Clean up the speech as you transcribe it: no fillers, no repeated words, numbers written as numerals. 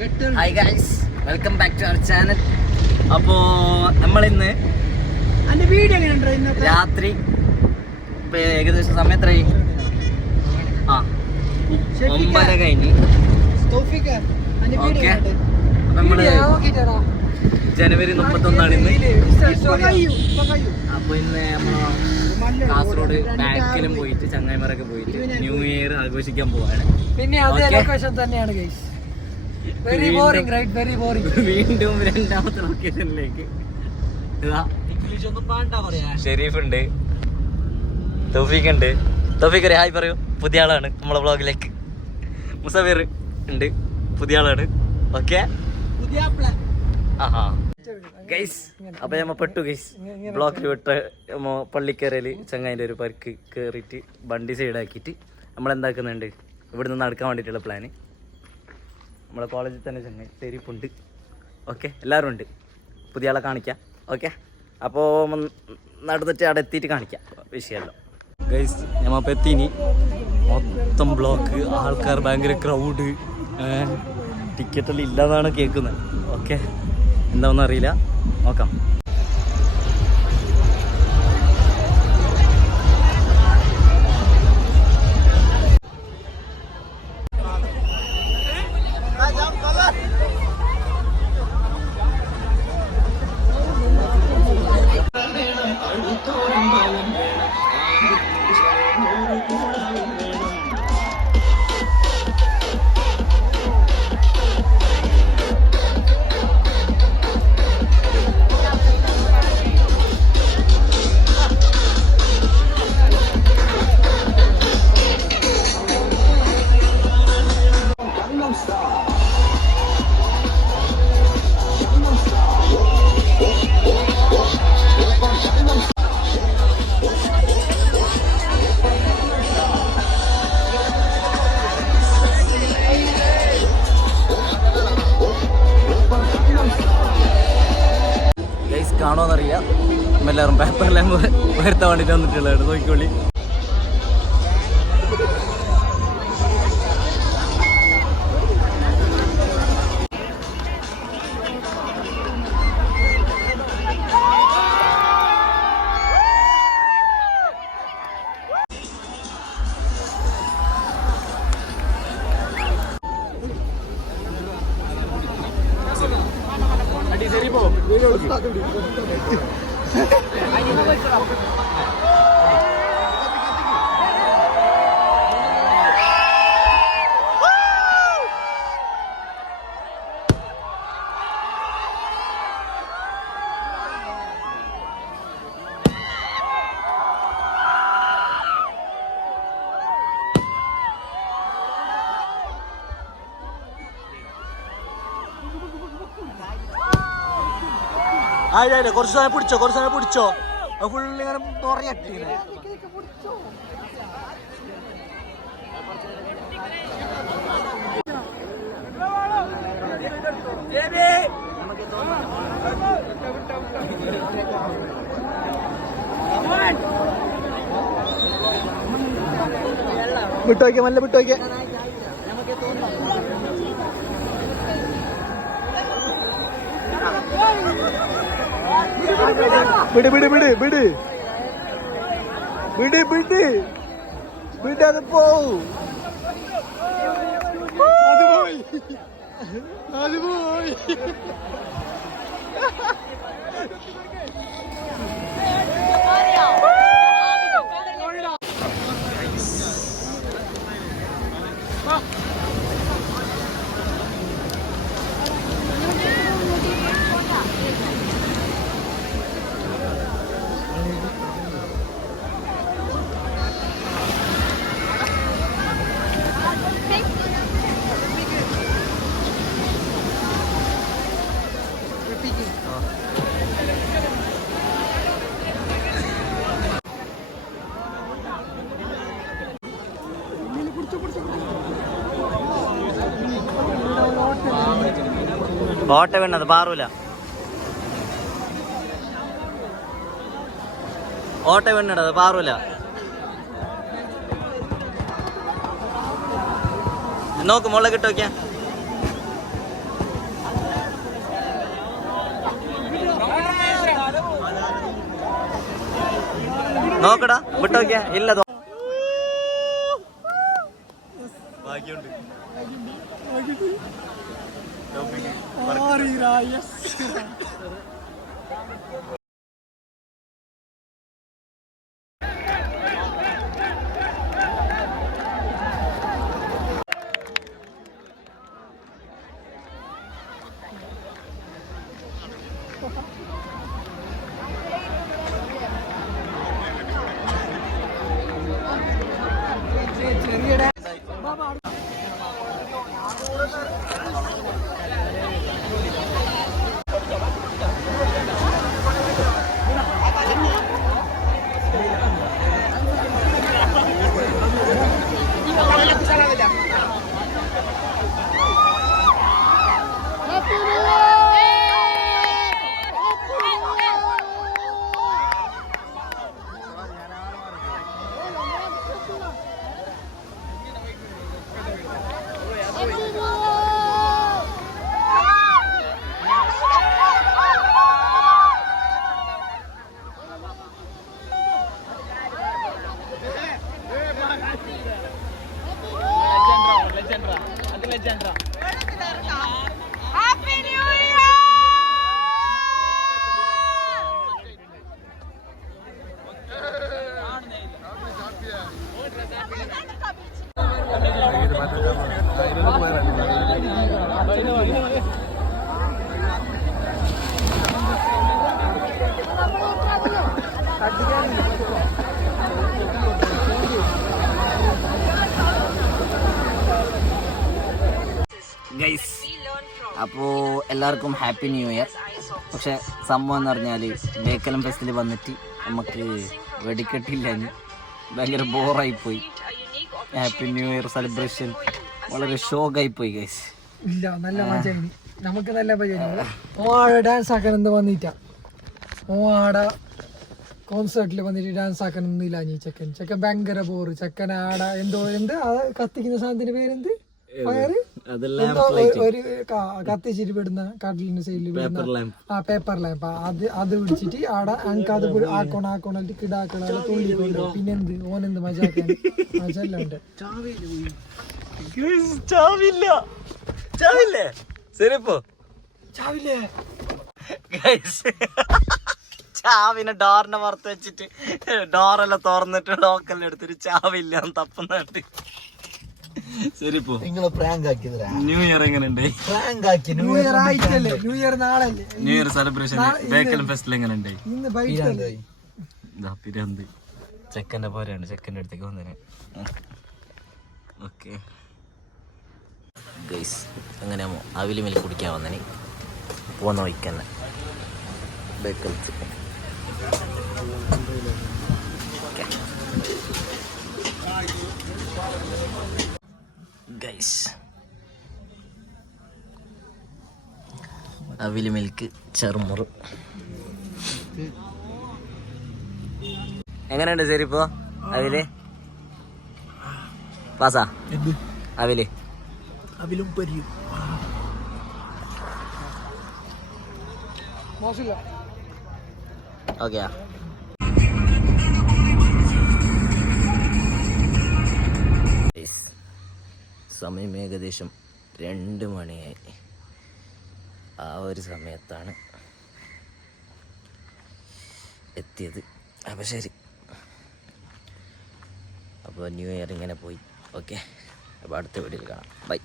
Hi guys, welcome back to our channel. അപ്പോൾ നമ്മളിന്ന് രാത്രി ഏകദേശം സമയം എത്രയായി? 9:30 കഴിഞ്ഞ്. ഓക്കെ, നമ്മള് ജനുവരി 31 ഇന്ന്. അപ്പോൾ ഇന്ന് നമ്മൾ കാസർഗോഡ് ബാക്കിലും പോയിട്ട് ചങ്ങായിമാരൊക്കെ പോയിട്ട് ന്യൂ ഇയർ ആഘോഷിക്കാൻ പോവാണ്. പിന്നെ അതേ ലൊക്കേഷൻ തന്നെയാണ് guys. Very boring right, very boring. വീണ്ടും രണ്ടാമത്തെ ലൊക്കേഷനിലേക്ക്. ഷെരീഫ് ഉണ്ട്, തൗഫീഖ് ഉണ്ട്. തൗഫീഖ് ഹായ് പറയൂ. പുതിയ ആളാണ് നമ്മളെ വ്ളോഗിലേക്ക്. മുസഫീർ ഉണ്ട്, പുതിയ ആളാണ്. ഓക്കെ ഗൈസ്, അപ്പൊ നമ്മ പെട്ടു ഗൈസ്. ബ്ലോക്കിൽ വിട്ട് പള്ളിക്കരയില് ചങ്ങായിൻ്റെ ഒരു പരിക്ക് കയറിയിട്ട് വണ്ടി സൈഡാക്കിയിട്ട് നമ്മളെന്താക്കുന്നുണ്ട്, ഇവിടുന്ന് നടക്കാൻ വേണ്ടിയിട്ടുള്ള പ്ലാന്. നമ്മളെ കോളേജിൽ തന്നെ ചങ്ങായി ഷെരീഫുണ്ട്. ഓക്കെ, എല്ലാവരും ഉണ്ട്. പുതിയ ആളെ കാണിക്കാം. ഓക്കെ, അപ്പോൾ നടന്നിട്ട് അവിടെ എത്തിയിട്ട് കാണിക്കാം, വിഷയമല്ലോ ഗൈസ്. ഞമ്മപ്പോൾ എത്തിനി. മൊത്തം ബ്ലോക്ക്, ആൾക്കാർ, ഭയങ്കര ക്രൗഡ്. ടിക്കറ്റെല്ലാം ഇല്ലാന്നാണ് കേൾക്കുന്നത്. ഓക്കെ, എന്താണെന്ന് അറിയില്ല, നോക്കാം. കാണുമെന്നറിയാം. എല്ലാവരും പേപ്പറെല്ലാം വരുത്താൻ വേണ്ടിയിട്ട് വന്നിട്ടുള്ളതാണ്. നോക്കിക്കോളി. കുറച്ച് സമയം പിടിച്ചോ. ഫുള്ള് ഇങ്ങനെ തുറയട്ടിങ്ങനെ. വിട്ടോക്കെ, മല്ല വിട്ടോക്കെ. വിടാതെ പോവും. അത് പോയി. ഓട്ട വീണത് പാറൂല. ഓട്ട വീണത് പാറൂല. നോക്ക് മുളകിട്ട് നോക്കിയാ. നോക്കടാ വിട്ടോക്കിയാ ഇല്ല ഭാഗ്യമുണ്ട് ഗൈസ്, അപ്പോൾ എല്ലാവർക്കും ഹാപ്പി ന്യൂ ഇയർ. പക്ഷെ സംഭവം എന്ന് പറഞ്ഞാൽ ബേക്കലം ഫെസ്റ്റിൽ വന്നിട്ട് നമുക്ക് വെടിക്കെട്ടില്ല, ഭയങ്കര ബോറായിപ്പോയി. ഹാപ്പി ന്യൂ ഇയർ സെലിബ്രേഷൻ വളരെ ഷോക്കായിപ്പോയി ഗൈസ്. ഇല്ല, നല്ല മജായി, നമുക്ക് നല്ല മജായി. ഓടെ ഡാൻസ് ആക്കാൻ എന്ത് വന്നിട്ടാ, ഓടെ കോൺസേർട്ടിൽ വന്നിട്ട് ഡാൻസ് ആക്കാൻ ഒന്നുമില്ല. ചെക്കൻ ഭയങ്കര ബോറ്. ചെക്കൻ ആട എന്തോ കത്തിക്കുന്ന സാധനത്തിന്റെ പേരെന്ത്, ഫയറ്, ഒരു കത്തിച്ചിട്ട് വിടുന്ന കടലിന്റെ സൈഡിൽ വിടുന്ന പേപ്പർ ലാമ്പ്, അത് പിടിച്ചിട്ട് ആടെ എനിക്ക് അത് ആക്കോണായിട്ട് കിടാക്കണ തുള്ളിക്കൊണ്ട്. പിന്നെന്ത് ഓനെന്ത് മജാക്കാൻ മജല്ലാണ്ട്. ചാവിനെ ഡോറിനെ പുറത്ത് വെച്ചിട്ട് ഡോറെല്ലാം തുറന്നിട്ട് ലോക്കെല്ലാം എടുത്തിട്ട് ചാവില്ല തപ്പുന്നുണ്ട്. ശരി, ന്യൂ ഇയർ എങ്ങനെയുണ്ട്? ന്യൂ ഇയർ സെലിബ്രേഷൻ ബേക്കലം ഫെസ്റ്റിൽ എങ്ങനെയുണ്ട്? പിരന്ത് ചെക്കൻ്റെ പോലെയാണ്, ചെക്കൻ്റെ അടുത്തേക്ക് വന്നേനെ. ഓക്കെ ഗൈസ്, എങ്ങനെയാമോ അവിലി മിൽ കുടിക്കാൻ വന്നേനെ. പോന്ന വയ്ക്കന്നെ ബേക്കൽ ചിക്കൻ. ഗൈസ്, അവിലി മിൽക്ക് ചെറുമുറ് എങ്ങനെയുണ്ട് ശരിപ്പോ? അവില് പാസാ? അവില് അവിലും പരിയും മോശമില്ല. ഓക്കെയാ. സമയം ഏകദേശം 2 മണിയായി. ആ ഒരു സമയത്താണ് എത്തിയത്. അപ്പോൾ ശരി, അപ്പോൾ ന്യൂ ഇയർ ഇങ്ങനെ പോയി. ഓക്കെ, അപ്പോൾ അടുത്ത വീഡിയോയിൽ കാണാം. ബൈ.